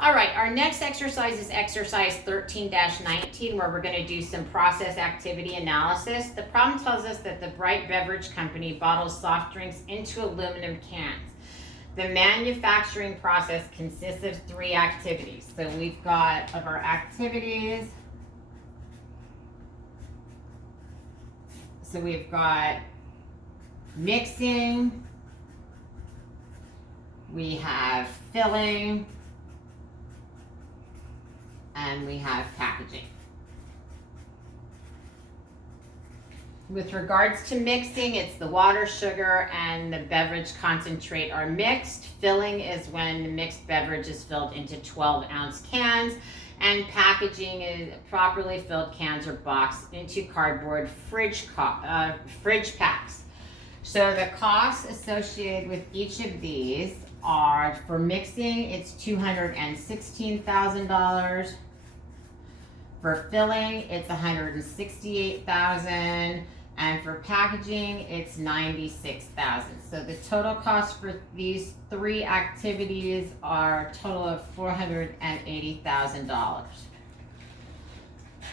All right, our next exercise is exercise 13-19, where we're going to do some process activity analysis. The problem tells us that the Bright Beverage Company bottles soft drinks into aluminum cans. The manufacturing process consists of 3 activities. So we've got of our activities. So we've got mixing, we have filling, and we have packaging. With regards to mixing, it's the water, sugar, and the beverage concentrate are mixed. Filling is when the mixed beverage is filled into 12-ounce cans. And packaging is properly filled cans are boxed into cardboard fridge packs. So the costs associated with each of these are, for mixing, it's $216,000. For filling, it's $168,000, and for packaging, it's $96,000. So the total cost for these 3 activities are a total of $480,000.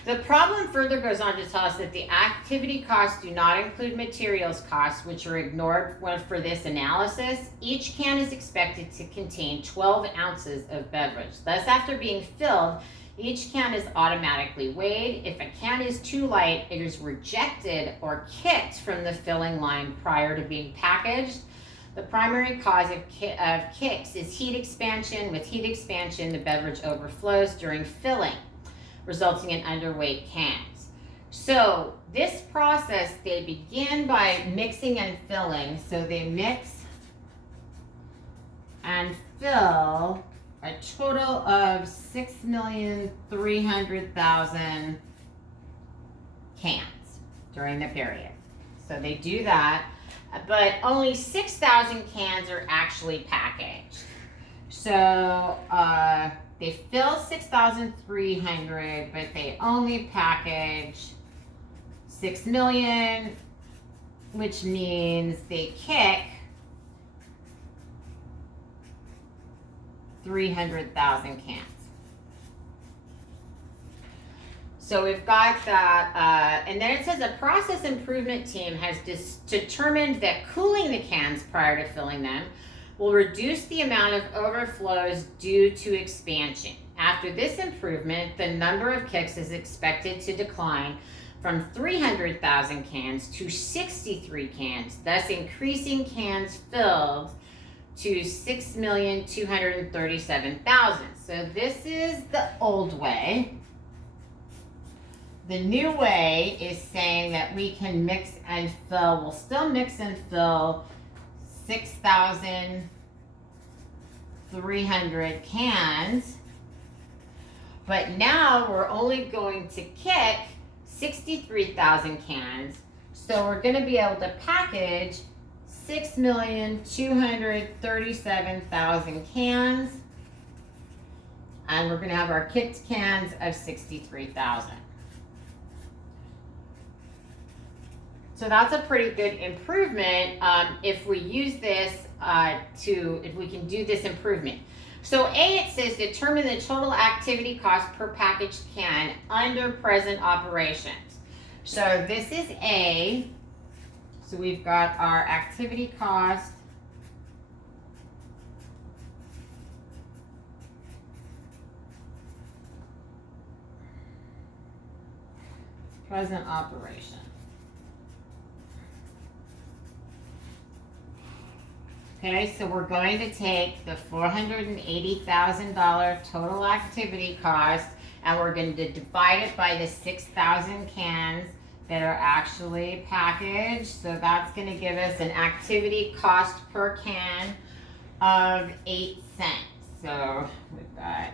The problem further goes on to tell us that the activity costs do not include materials costs, which are ignored for this analysis. Each can is expected to contain 12 ounces of beverage. Thus, after being filled, each can is automatically weighed. If a can is too light, it is rejected or kicked from the filling line prior to being packaged. The primary cause of kicks is heat expansion. With heat expansion, the beverage overflows during filling, resulting in underweight cans. So this process, they begin by mixing and filling. So they mix and fill a total of 6,300,000 cans during the period. So they do that, but only 6,000 cans are actually packaged. So they fill 6,300, but they only package 6 million, which means they kick 300,000 cans. So we've got that, and then it says a process improvement team has determined that cooling the cans prior to filling them will reduce the amount of overflows due to expansion. After this improvement, the number of kicks is expected to decline from 300,000 cans to 63 cans, thus increasing cans filled to 6,237,000. So this is the old way. The new way is saying that we can mix and fill. We'll still mix and fill 6,300 cans, but now we're only going to kick 63,000 cans. So we're going to be able to package 6,237,000 cans, and we're going to have our kicked cans of 63,000. So that's a pretty good improvement if we use this if we can do this improvement. So A, it says determine the total activity cost per packaged can under present operations. So this is A. So we've got our activity cost present operation. Okay, so we're going to take the $480,000 total activity cost, and we're going to divide it by the 6,000 cans that are actually packaged. So that's going to give us an activity cost per can of 8 cents. So we've got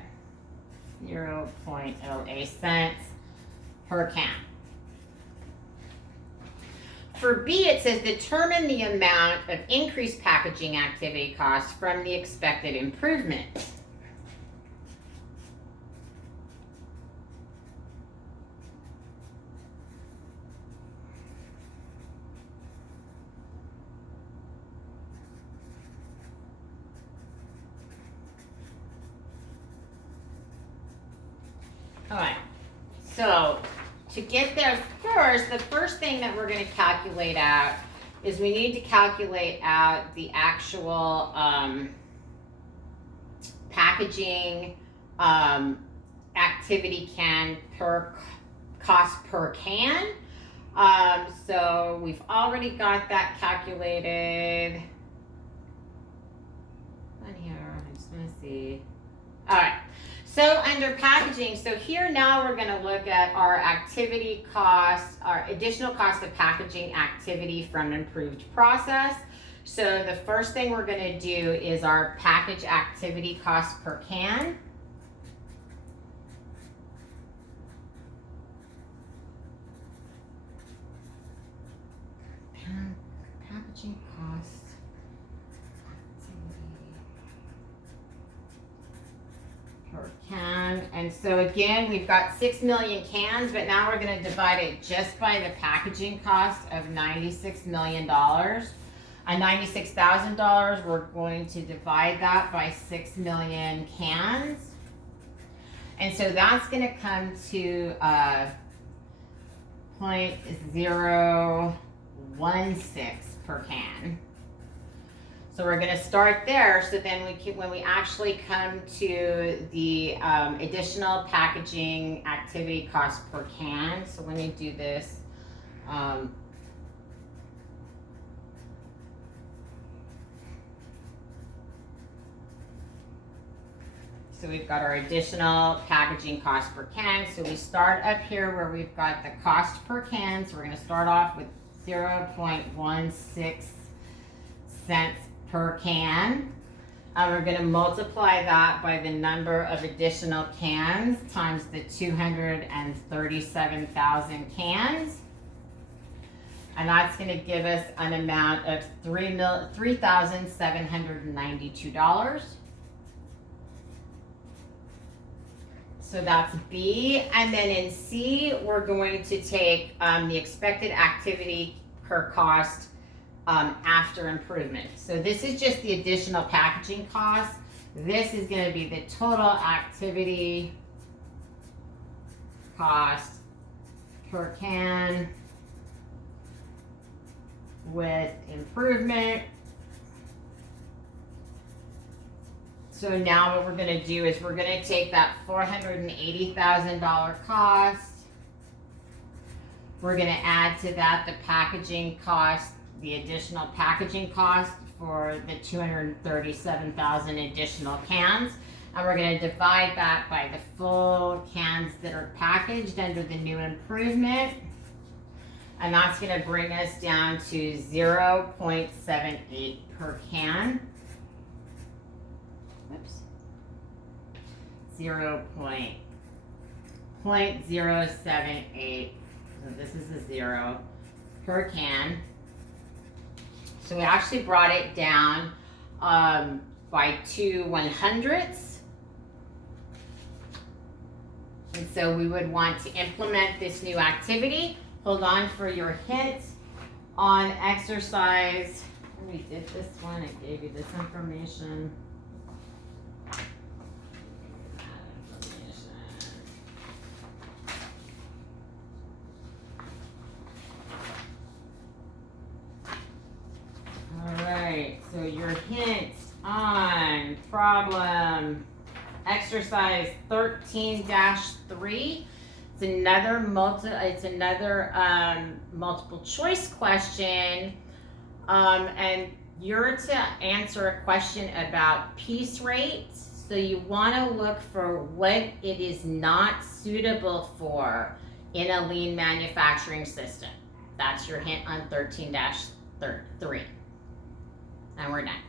0.08 cents per can. For B, it says determine the amount of increased packaging activity costs from the expected improvement. All right, so to get there first, the first thing that we're going to calculate out is we need to calculate out the actual packaging activity can per cost per can. So we've already got that calculated. On here, I just want to see. All right. So under packaging, so here now we're going to look at our activity cost, our additional cost of packaging activity from improved process. So the first thing we're going to do is our package activity cost per can. Packaging cost. Per can. And so again, we've got 6 million cans, but now we're going to divide it just by the packaging cost of $96 million. $96,000, we're going to divide that by 6 million cans. And so that's going to come to 0.016 per can. So we're going to start there. So then we can, when we actually come to the additional packaging activity cost per can. So let me do this. So we've got our additional packaging cost per can. So we start up here where we've got the cost per can. So we're going to start off with 0.16 cents per can. We're going to multiply that by the number of additional cans times the 237,000 cans. And that's going to give us an amount of $3,792. So that's B. And then in C, we're going to take the expected activity per cost after improvement. So this is just the additional packaging cost. This is going to be the total activity cost per can with improvement. So now what we're going to do is we're going to take that $480,000 cost. We're going to add to that the packaging cost, the additional packaging cost for the 237,000 additional cans. And we're going to divide that by the full cans that are packaged under the new improvement. And that's going to bring us down to 0.78 per can. Oops. 0.078. So this is a 0 per can. So we actually brought it down by 2/100ths. And so we would want to implement this new activity. Hold on for your hint on exercise. We did this one, I gave you this information. So your hint on problem exercise 13-3. It's another multiple choice question, and you're to answer a question about piece rates. So you want to look for what it is not suitable for in a lean manufacturing system. That's your hint on 13-3. And we're done.